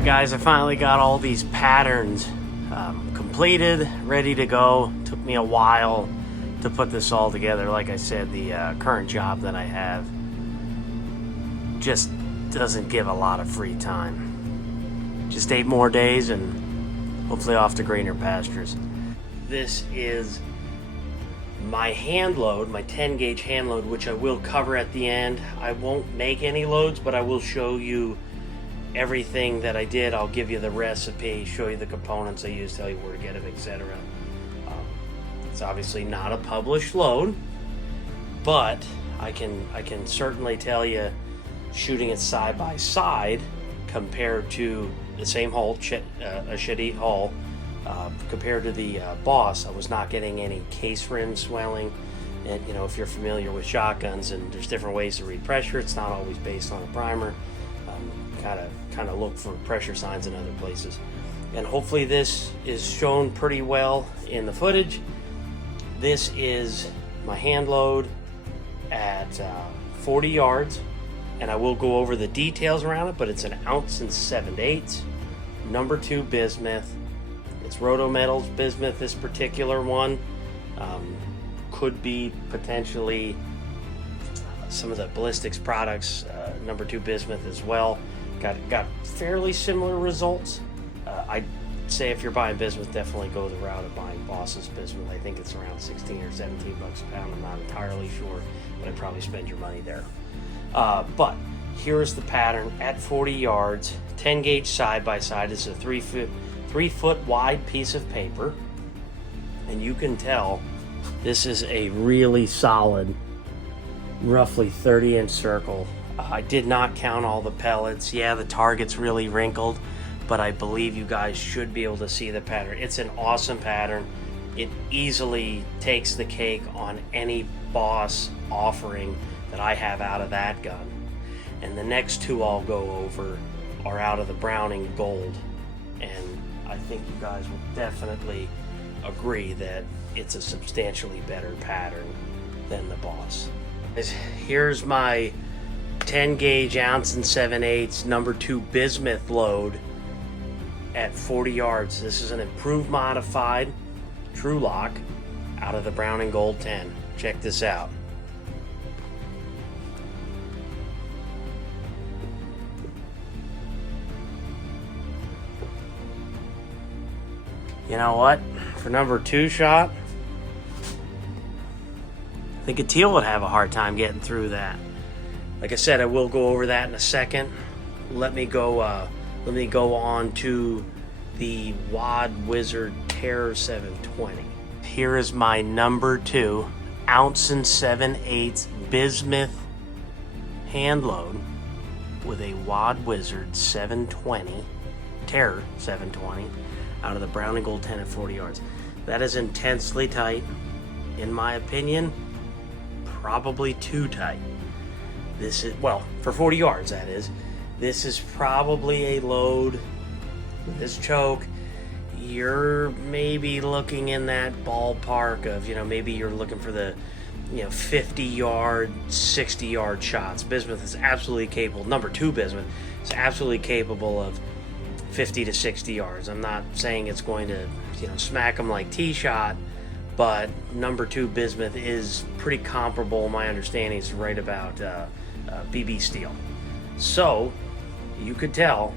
Alright guys, I finally got all these patterns completed, ready to go. Took me a while to put this all together. Like I said, the current job that I have just doesn't give a lot of free time. Just 8 more days and hopefully off to greener pastures. This is my hand load, my 10 gauge hand load, which I will cover at the end. I won't make any loads, but I will show you everything that I did. I'll give you the recipe, show you the components I used, tell you where to get them, etc. It's obviously not a published load, but I can certainly tell you, shooting it side by side compared to the same hull, a Shadid hull, compared to the Boss, I was not getting any case rim swelling. And you know, if you're familiar with shotguns, and there's different ways to read pressure, it's not always based on a primer. Kind of look for pressure signs in other places, and hopefully this is shown pretty well in the footage. This is my hand load at 40 yards, and I will go over the details around it, but it's an 1 ounce and 7/8 number 2 bismuth. It's Roto Metals bismuth. This particular one could be potentially some of the ballistics products, number 2 bismuth as well. Got fairly similar results. I'd say if you're buying bismuth, definitely go the route of buying Boss's bismuth. I think it's around 16 or 17 bucks a pound. I'm not entirely sure, but I'd probably spend your money there. But here's the pattern at 40 yards, 10 gauge side by side. It's a 3 foot wide piece of paper, and you can tell this is a really solid, roughly 30-inch circle. I did not count all the pellets. Yeah, the target's really wrinkled, but I believe you guys should be able to see the pattern. It's an awesome pattern. It easily takes the cake on any Boss offering that I have out of that gun. And the next two I'll go over are out of the Browning Gold. And I think you guys will definitely agree that it's a substantially better pattern than the Boss. Here's my 10 gauge 1 ounce and 7/8 number 2 bismuth load at 40 yards. This is an improved modified True Lock out of the Browning Gold 10. Check this out. You know what? For number 2 shot, I think a teal would have a hard time getting through that. Like I said, I will go over that in a second. Let me go on to the Wad Wizard Terror 720. Here is my number 2 1 ounce and 7/8 bismuth hand load with a Wad Wizard 720 Terror 720 out of the Browning Gold 10 at 40 yards. That is intensely tight, in my opinion. Probably too tight. This is, well, for 40 yards that is. This is probably a load with this choke. You're maybe looking in that ballpark of, you know, maybe you're looking for the, 50 yard, 60 yard shots. Bismuth is absolutely capable. Number 2 bismuth is absolutely capable of 50 to 60 yards. I'm not saying it's going to, smack them like T-shot, but number 2 bismuth is pretty comparable. My understanding is right about BB steel. So you could tell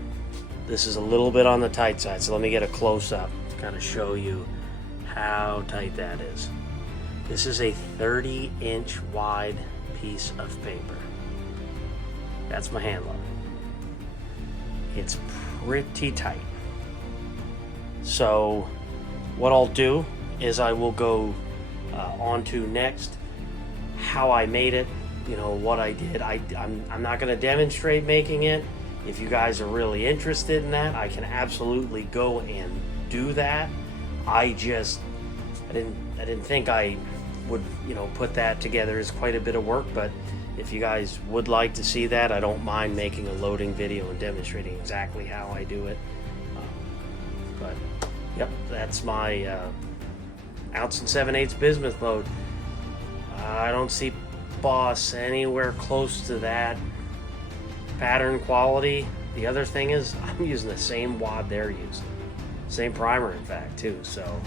this is a little bit on the tight side. So let me get a close-up to kind of show you how tight that is. This is a 30-inch wide piece of paper. That's my hand load. It's pretty tight. So what I'll do is I will go on to next how I made it, what I did. I'm not going to demonstrate making it. If you guys are really interested in that, I can absolutely go and do that. I didn't think I would, put that together as quite a bit of work, but if you guys would like to see that, I don't mind making a loading video and demonstrating exactly how I do it. But yep, that's my 1 ounce and 7/8 bismuth load. I don't see Boss anywhere close to that pattern quality. the other thing is I'm using the same wad they're using. Same primer, in fact, too. So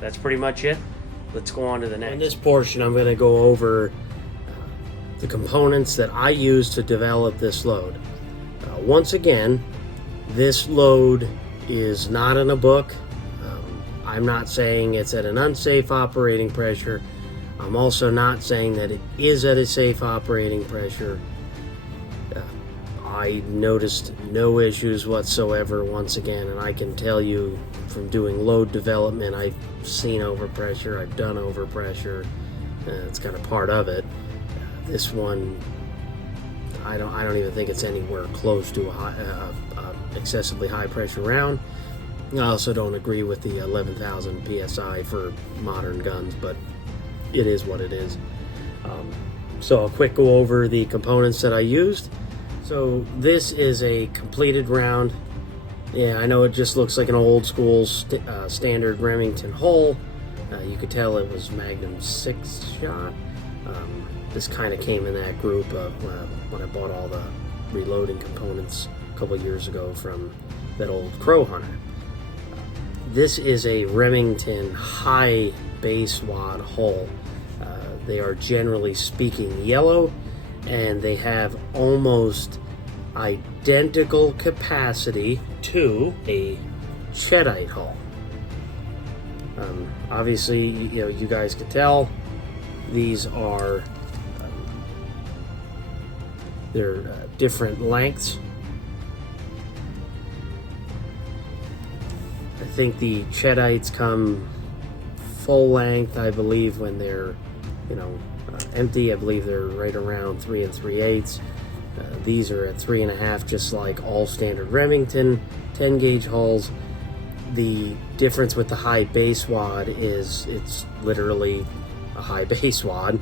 that's pretty much it. Let's go on to the next. In this portion, I'm going to go over the components that I use to develop this load. Once again, this load is not in a book. I'm not saying it's at an unsafe operating pressure. I'm also not saying that it is at a safe operating pressure. I noticed no issues whatsoever once again, and I can tell you from doing load development, I've seen overpressure, I've done overpressure. It's kind of part of it. This one, I don't even think it's anywhere close to a excessively high pressure round. I also don't agree with the 11,000 psi for modern guns, but it is what it is. So I'll quick go over the components that I used. So this is a completed round. Yeah, I know it just looks like an old school standard Remington hull. You could tell it was Magnum 6-shot. This kind of came in that group of when I bought all the reloading components a couple years ago from that old Crow Hunter. This is a Remington High basewad hull. They are generally speaking yellow, and they have almost identical capacity to a Cheddite hull. Obviously, you guys could tell these are they're different lengths. I think the Cheddites come full length, I believe, when they're empty. I believe they're right around 3 3/8. These are at 3.5, just like all standard Remington 10 gauge hulls. The difference with the high base wad is it's literally a high base wad,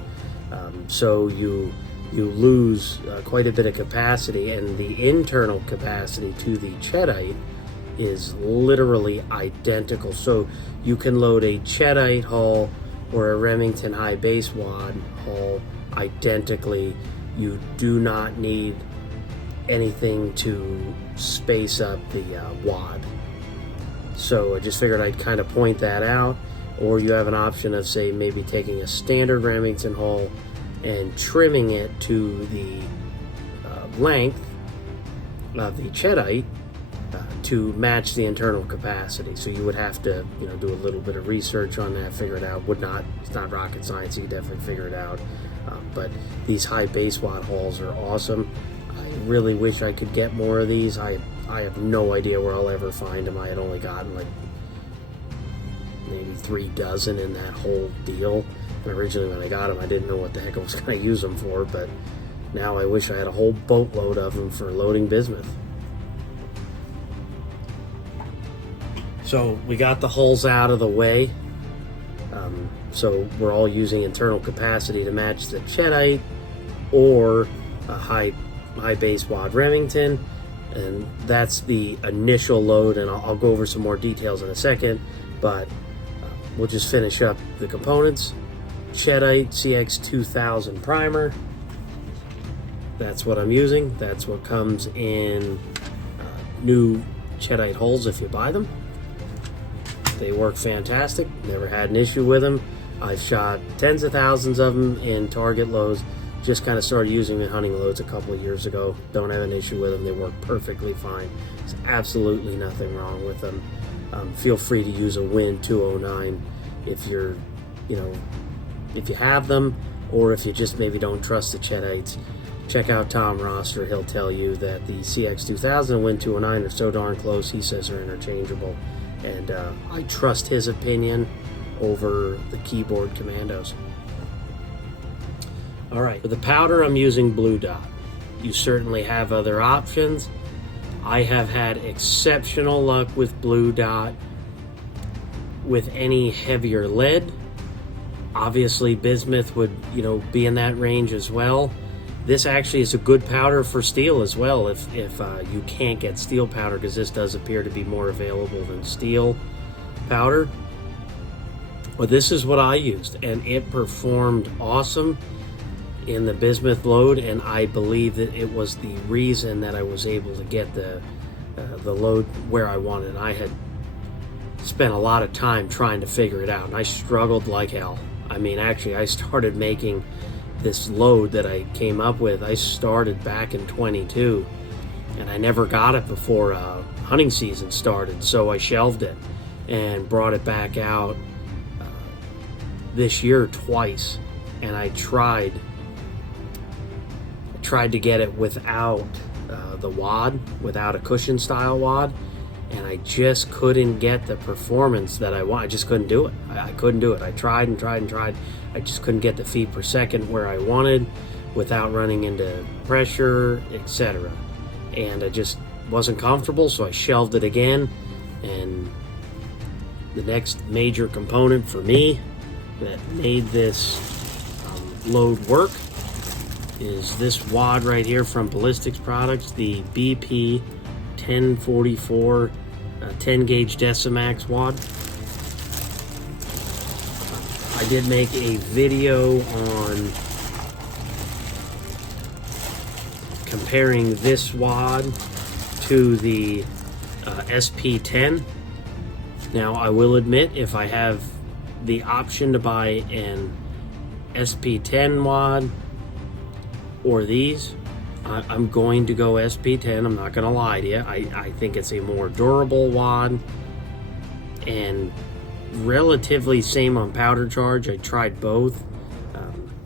so you lose quite a bit of capacity, and the internal capacity to the Cheddite is literally identical. So you can load a Cheddite hull or a Remington High base wad hull identically. You do not need anything to space up the wad. So I just figured I'd kind of point that out. Or you have an option of, say, maybe taking a standard Remington hull and trimming it to the length of the Cheddite to match the internal capacity. So you would have to, do a little bit of research on that, figure it out. It's not rocket science. You can definitely figure it out. But these high base wad hulls are awesome. I really wish I could get more of these. I have no idea where I'll ever find them. I had only gotten like maybe 3 dozen in that whole deal. And originally when I got them, I didn't know what the heck I was going to use them for, but now I wish I had a whole boatload of them for loading bismuth. So we got the hulls out of the way. So we're all using internal capacity to match the Cheddite or a high base wad Remington, and that's the initial load, and I'll go over some more details in a second, but we'll just finish up the components. Cheddite CX2000 primer, that's what I'm using. That's what comes in new Cheddite hulls if you buy them. They work fantastic. Never had an issue with them. I've shot tens of thousands of them in target loads. Just kind of started using them in hunting loads a couple of years ago. Don't have an issue with them. They work perfectly fine. There's absolutely nothing wrong with them. Feel free to use a Win 209 if you're, if you have them, or if you just maybe don't trust the Cheddites. Check out Tom Roster. He'll tell you that the CX2000 and Win 209 are so darn close. He says they're interchangeable. And I trust his opinion over the keyboard commandos. All right, for the powder, I'm using Blue Dot. You certainly have other options. I have had exceptional luck with Blue Dot with any heavier lead. Obviously, bismuth would, be in that range as well. This actually is a good powder for steel as well if you can't get steel powder, because this does appear to be more available than steel powder. But this is what I used, and it performed awesome. in the Bismuth Load, and I believe that it was the reason that I was able to get the load where I wanted. I had spent a lot of time trying to figure it out, and I struggled like hell. I mean, actually, I started making this load that I came up with. I started back in 22, and I never got it before hunting season started, so I shelved it and brought it back out this year twice, and I tried to get it without the wad, without a cushion style wad, and I just couldn't get the performance that I want. I just couldn't do it. I couldn't do it. I tried and tried and tried. I just couldn't get the feet per second where I wanted without running into pressure, etc. And I just wasn't comfortable, so I shelved it again. And the next major component for me that made this load work is this wad right here from Ballistics Products, the BP 1044 10 gauge Decimax wad. I did make a video on comparing this wad to the SP10. Now, I will admit, if I have the option to buy an SP10 wad or these, I'm going to go SP10. I'm not going to lie to you. I think it's a more durable wad and relatively same on powder charge. I tried both,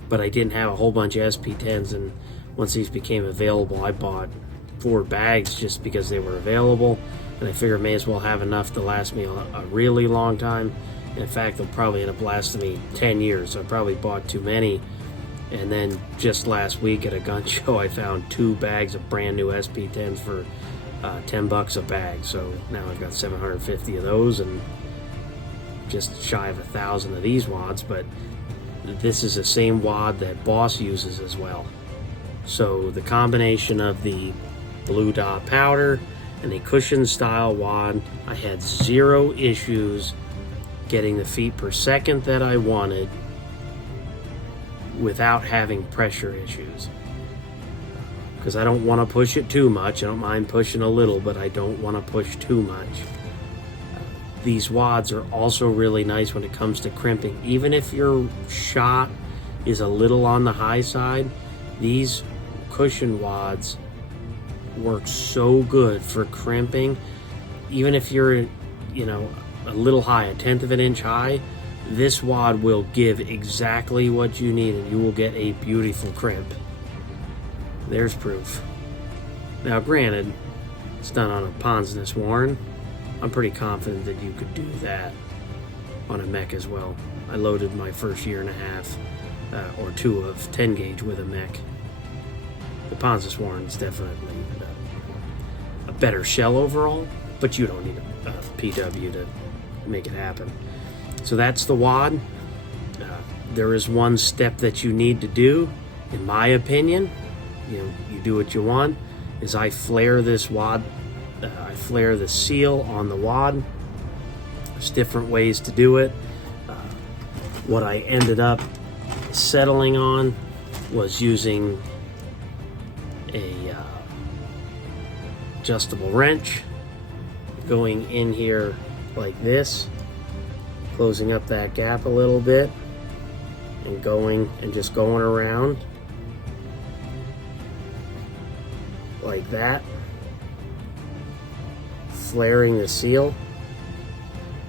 but I didn't have a whole bunch of SP10s, and once these became available, I bought 4 bags just because they were available, and I figured I may as well have enough to last me a really long time. In fact, they'll probably end up lasting me 10 years, so I probably bought too many. And then just last week at a gun show, I found 2 bags of brand new SP10s for $10 a bag. So now I've got 750 of those and just shy of 1,000 of these wads. But this is the same wad that Boss uses as well. So the combination of the blue dot powder and a cushion style wad, I had 0 issues getting the feet per second that I wanted without having pressure issues, because I don't want to push it too much. I don't mind pushing a little, but I don't want to push too much. These wads are also really nice when it comes to crimping. Even if your shot is a little on the high side, these cushion wads work so good for crimping. Even if you're, a little high, a 1/10 of an inch high, this wad will give exactly what you need, and you will get a beautiful crimp. There's proof. Now, granted, it's done on a Ponsness Warren. I'm pretty confident that you could do that on a mech as well. I loaded my first year and a half or 2 of 10 gauge with a mech. The Ponsness Warren is definitely a better shell overall, but you don't need a PW to make it happen. So that's the wad. There is one step that you need to do, in my opinion. You do what you want. Is I flare this wad. I flare the seal on the wad. There's different ways to do it. What I ended up settling on was using a adjustable wrench, going in here like this, closing up that gap a little bit, and just going around like that, flaring the seal.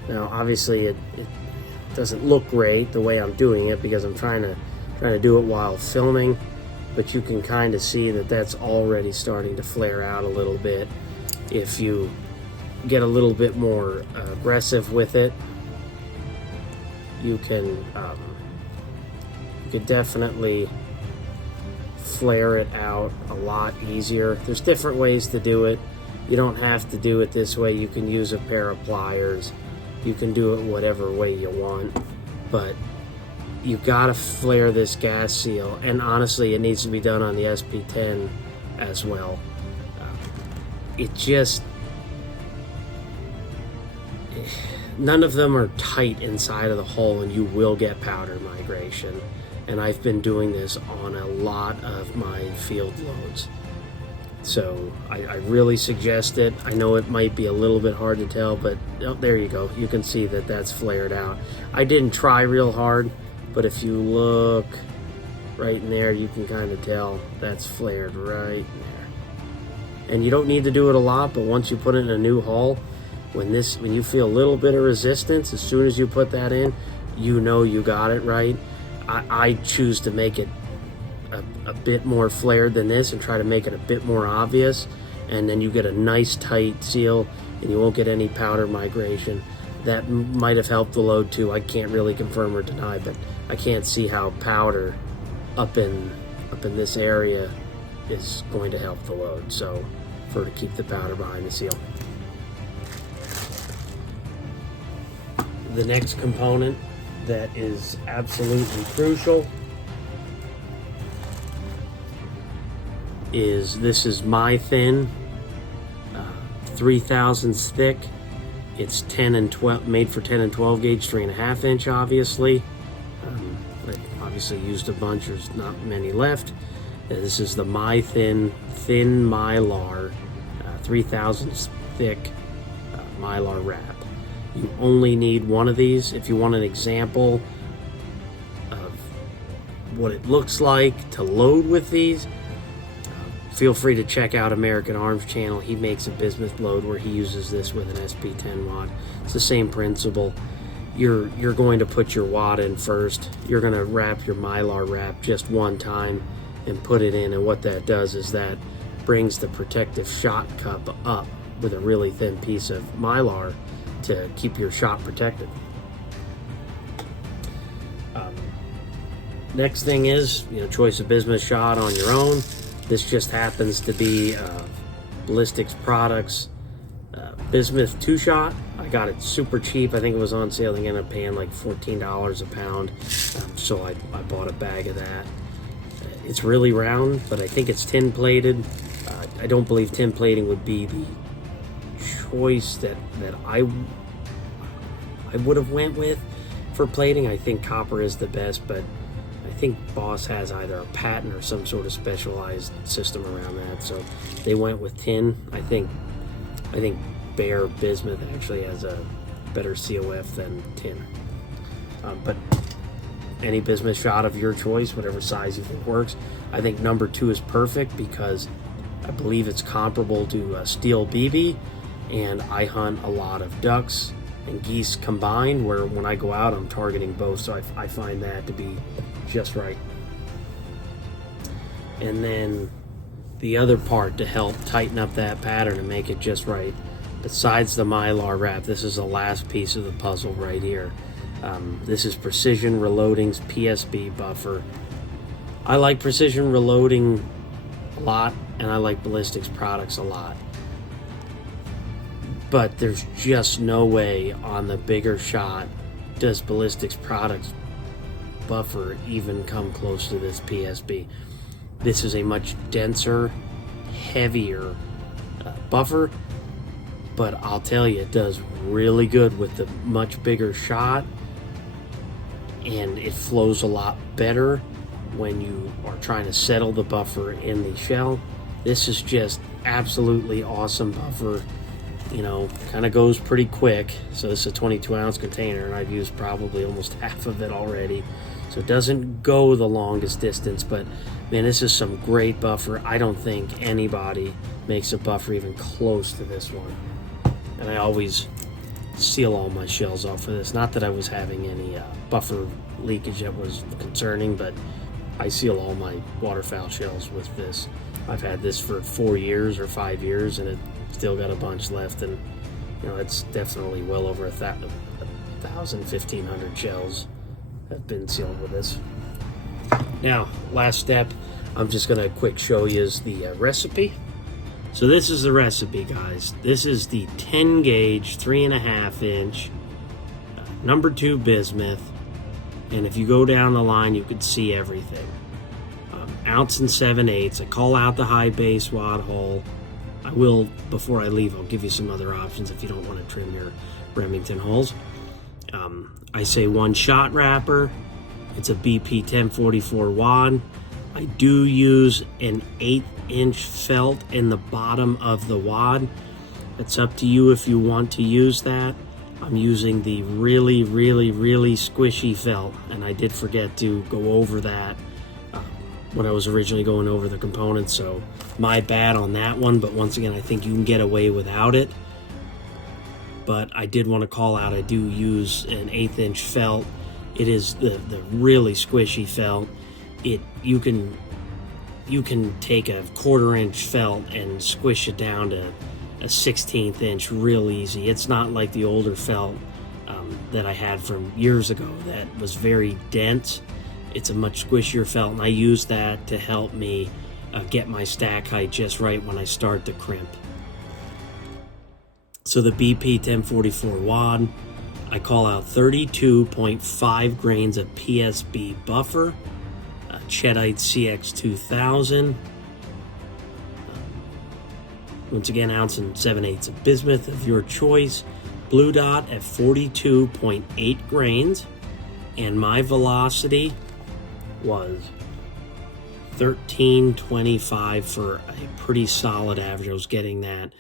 Now, obviously, it doesn't look great the way I'm doing it because I'm trying to do it while filming, but you can kind of see that that's already starting to flare out a little bit. If you get a little bit more aggressive with it, you can definitely flare it out a lot easier. There's different ways to do it. You don't have to do it this way. You can use a pair of pliers. You can do it whatever way you want, but you gotta flare this gas seal, and honestly, it needs to be done on the SP10 as well. None of them are tight inside of the hole, and you will get powder migration. and I've been doing this on a lot of my field loads. So I really suggest it. I know it might be a little bit hard to tell, but oh, there you go. You can see that that's flared out. I didn't try real hard, but if you look right in there, you can kind of tell that's flared right there. And you don't need to do it a lot, but once you put it in a new hull, when you feel a little bit of resistance, as soon as you put that in, you know you got it right. I choose to make it a bit more flared than this and try to make it a bit more obvious, and then you get a nice tight seal and you won't get any powder migration. That might have helped the load too. I can't really confirm or deny, but I can't see how powder up in this area is going to help the load. So to keep the powder behind the seal. The next component that is absolutely crucial is mythin, 3/1000 thick. It's 10 and 12, made for 10 and 12 gauge, 3.5 inch, obviously. I obviously used a bunch, there's not many left. This is the mythin thin Mylar, 3/1000 thick Mylar wrap. You only need one of these. If you want an example of what it looks like to load with these, feel free to check out American Arms channel. He makes a Bismuth Load where he uses this with an SP10 wad. It's the same principle. You're going to put your wad in first. You're going to wrap your Mylar wrap just one time and put it in, and what that does is that brings the protective shot cup up with a really thin piece of Mylar to keep your shot protected. Next thing is, choice of bismuth shot on your own. This just happens to be Ballistics Products Bismuth 2-shot. I got it super cheap. I think it was on sale. I ended up paying like $14 a pound. So I bought a bag of that. It's really round, but I think it's tin plated. I don't believe tin plating would be the choice that I would have went with for plating. I think copper is the best, but I think Boss has either a patent or some sort of specialized system around that, so they went with tin. I think bare bismuth actually has a better COF than tin. But any bismuth shot of your choice, whatever size you think works. I think number 2 is perfect because I believe it's comparable to steel BB, and I hunt a lot of ducks and geese combined, where when I go out I'm targeting both, so I find that to be just right. And then the other part to help tighten up that pattern and make it just right, besides the Mylar wrap, this is the last piece of the puzzle right here. This is Precision Reloading's PSB buffer. I like Precision Reloading a lot, and I like Ballistics Products a lot. But there's just no way on the bigger shot does Ballistics Products buffer even come close to this PSB. This is a much denser, heavier buffer, but I'll tell you, it does really good with the much bigger shot, and it flows a lot better when you are trying to settle the buffer in the shell. This is just absolutely awesome buffer. Kind of goes pretty quick. So this is a 22-ounce container, and I've used probably almost half of it already. So it doesn't go the longest distance, but man, this is some great buffer. I don't think anybody makes a buffer even close to this one. And I always seal all my shells off for this. Not that I was having any buffer leakage that was concerning, but I seal all my waterfowl shells with this. I've had this for 4 years or 5 years, and it still got a bunch left, and it's definitely well over 1,000, 1,500 shells have been sealed with this. Now, last step, I'm just gonna quick show you is the recipe. So this is the recipe, guys. This is the 10 gauge 3.5 inch number 2 bismuth, and if you go down the line you could see everything. Ounce and 7/8. I call out the high base wad hole. I will, before I leave, I'll give you some other options if you don't want to trim your Remington holes. I say 1 shot wrapper, It's a BP 1044 wad. I do use an 1/8" felt in the bottom of the wad. It's up to you if you want to use that. I'm using the really squishy felt, and I did forget to go over that when I was originally going over the components, so my bad on that one. But once again, I think you can get away without it. But I did want to call out, I do use an 1/8" felt. It is the really squishy felt. You can take a 1/4" felt and squish it down to a 1/16" real easy. It's not like the older felt that I had from years ago that was very dense. It's a much squishier felt, and I use that to help me get my stack height just right when I start to crimp. So the BP 1044 wad, I call out 32.5 grains of PSB buffer, Cheddite CX2000, once again, 1 7/8 ounces of bismuth of your choice, Blue Dot at 42.8 grains, and my velocity was 1325 for a pretty solid average. I was getting that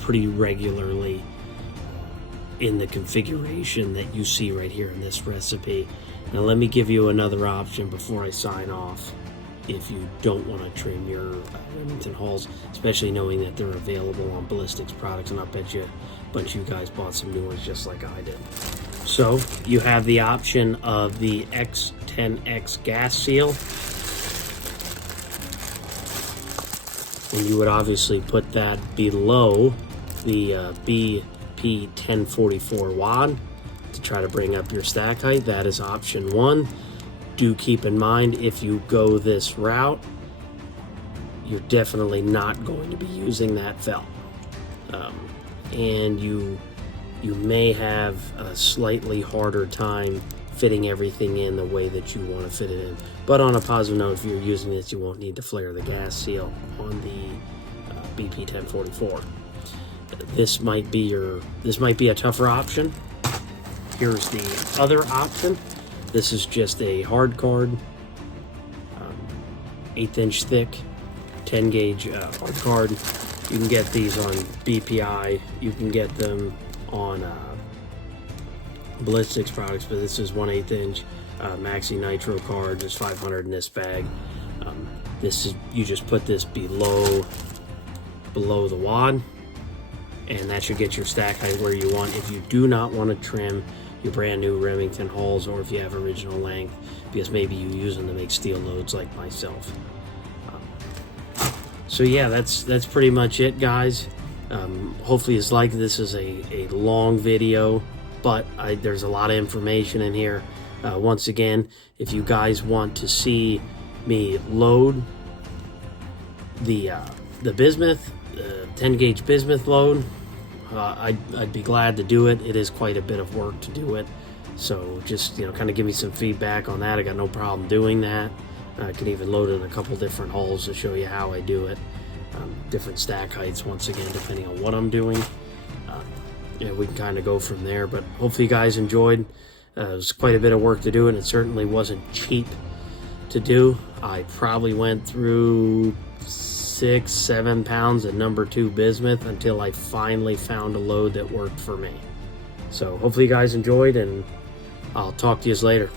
pretty regularly in the configuration that you see right here in this recipe. Now let me give you another option before I sign off. If you don't want to trim your Remington hulls, especially knowing that they're available on ballistics products, and I bet you a bunch of you guys bought some new ones just like I did. So you have the option of the X10X gas seal, and you would obviously put that below the BP 1044 wad to try to bring up your stack height. That is option 1. Do keep in mind, if you go this route, you're definitely not going to be using that felt, and you may have a slightly harder time fitting everything in the way that you want to fit it in. But on a positive note, if you're using this, you won't need to flare the gas seal on the BP 1044. This might be a tougher option. Here's the other option. This is just a hard card, 1/8" thick, 10 gauge hard card. You can get these on BPI. You can get them on ballistics products, but this is 1/8" Maxi Nitro card, just 500 in this bag. You just put this below the wad, and that should get your stack height where you want. If you do not want to trim your brand new Remington hulls, or if you have original length, because maybe you use them to make steel loads like myself. So yeah, that's pretty much it, guys. Hopefully it's like this is a long video, but there's a lot of information in here. Once again, if you guys want to see me load the bismuth, 10 gauge bismuth load, I'd be glad to do it. It is quite a bit of work to do it, so just kind of give me some feedback on that. I got no problem doing that. I can even load in a couple different hulls to show you how I do it. Different stack heights, once again, depending on what I'm doing. We can kind of go from there, but hopefully you guys enjoyed. It was quite a bit of work to do, and it certainly wasn't cheap to do. I probably went through 6-7 pounds of number 2 bismuth until I finally found a load that worked for me. So hopefully you guys enjoyed, and I'll talk to you later.